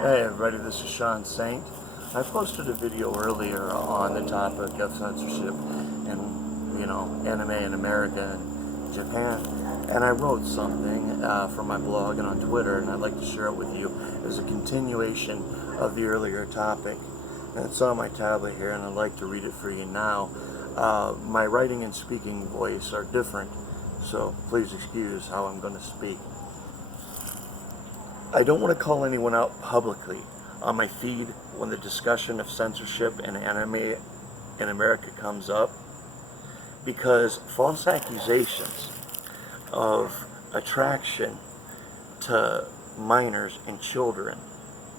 Hey everybody, this is Shawn Saint. I posted a video earlier on the topic of censorship and, anime in America and Japan. And I wrote something from my blog and on Twitter, and I'd like to share it with you as a continuation of the earlier topic. And it's on my tablet here, and I'd like to read it for you now. My writing and speaking voice are different, so please excuse how I'm going to speak. I don't want to call anyone out publicly on my feed when the discussion of censorship and anime in America comes up, because false accusations of attraction to minors and children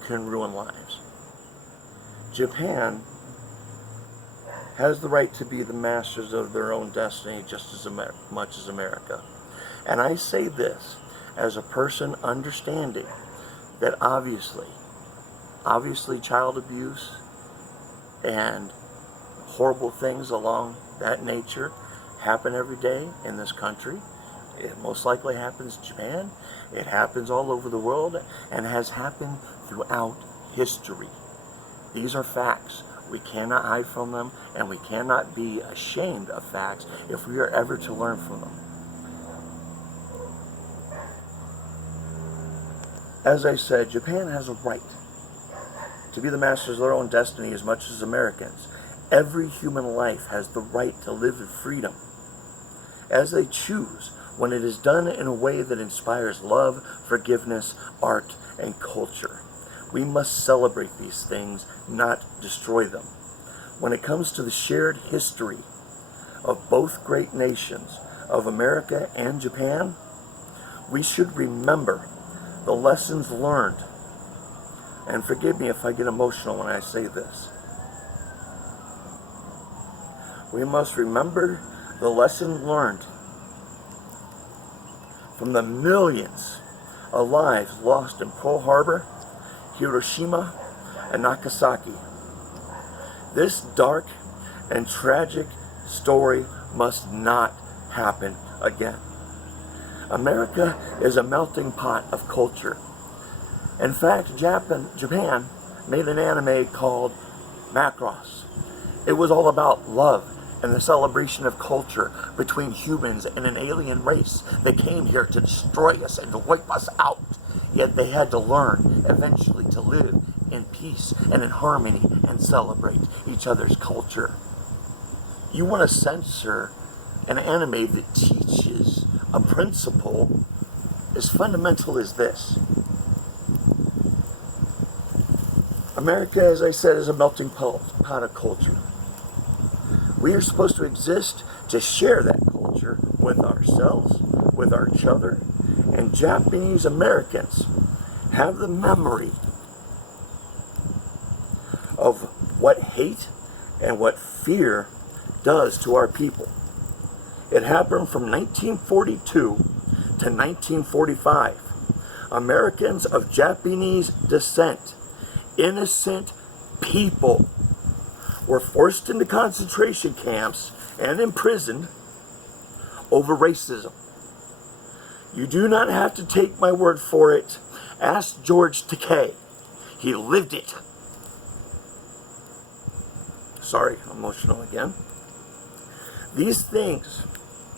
can ruin lives. Japan has the right to be the masters of their own destiny just as much as America. And I say this as a person understanding that obviously child abuse and horrible things along that nature happen every day in this country. It most likely happens in Japan. It happens all over the world and has happened throughout history. These are facts. We cannot hide from them, and we cannot be ashamed of facts if we are ever to learn from them. As I said, Japan has a right to be the masters of their own destiny as much as Americans. Every human life has the right to live in freedom as they choose, when it is done in a way that inspires love, forgiveness, art, and culture. We must celebrate these things, not destroy them. When it comes to the shared history of both great nations, of America and Japan, we should remember the lessons learned. And forgive me if I get emotional when I say this. We must remember the lesson learned from the millions of lives lost in Pearl Harbor, Hiroshima, and Nagasaki. This dark and tragic story must not happen again. America is a melting pot of culture. In fact, Japan made an anime called Macross. It was all about love and the celebration of culture between humans and an alien race that came here to destroy us and to wipe us out. Yet they had to learn eventually to live in peace and in harmony and celebrate each other's culture. You want to censor an anime that teaches a principle as fundamental as this. America, as I said, is a melting pot of culture. We are supposed to exist to share that culture with ourselves, with each other, and Japanese Americans have the memory of what hate and what fear does to our people. It happened from 1942 to 1945. Americans of Japanese descent, innocent people, were forced into concentration camps and imprisoned over racism. You do not have to take my word for it. Ask George Takei. He lived it. Sorry, emotional again. These things,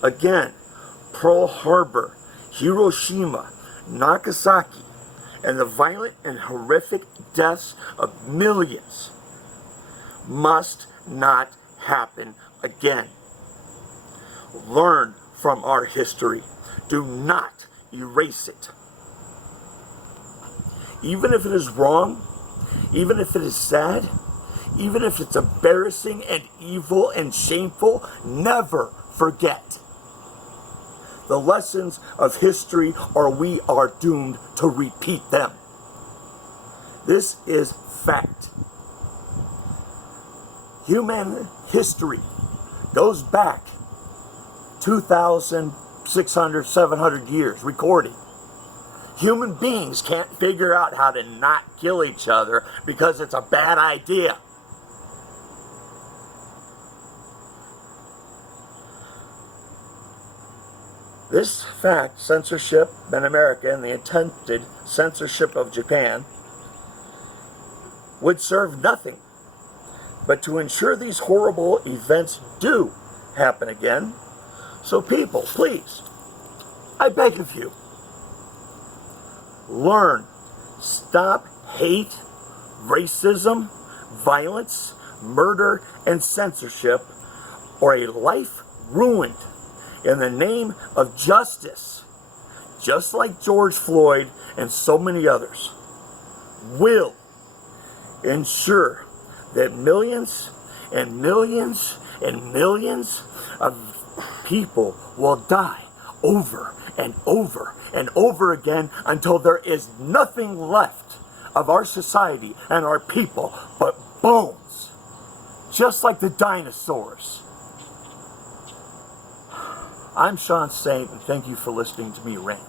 again, Pearl Harbor, Hiroshima, Nagasaki, and the violent and horrific deaths of millions must not happen again. Learn from our history. Do not erase it. Even if it is wrong, even if it is sad, even if it's embarrassing and evil and shameful, never forget. The lessons of history, or we are doomed to repeat them. This is fact. Human history goes back 2,600, 700 years recording. Human beings can't figure out how to not kill each other because it's a bad idea. This fact, censorship in America and the attempted censorship of Japan, would serve nothing but to ensure these horrible events do happen again. So people, please, I beg of you, learn, stop hate, racism, violence, murder, and censorship, or a life ruined in the name of justice, just like George Floyd and so many others, will ensure that millions and millions and millions of people will die over and over and over again until there is nothing left of our society and our people but bones, just like the dinosaurs. I'm Shawn Saint, and thank you for listening to me rant.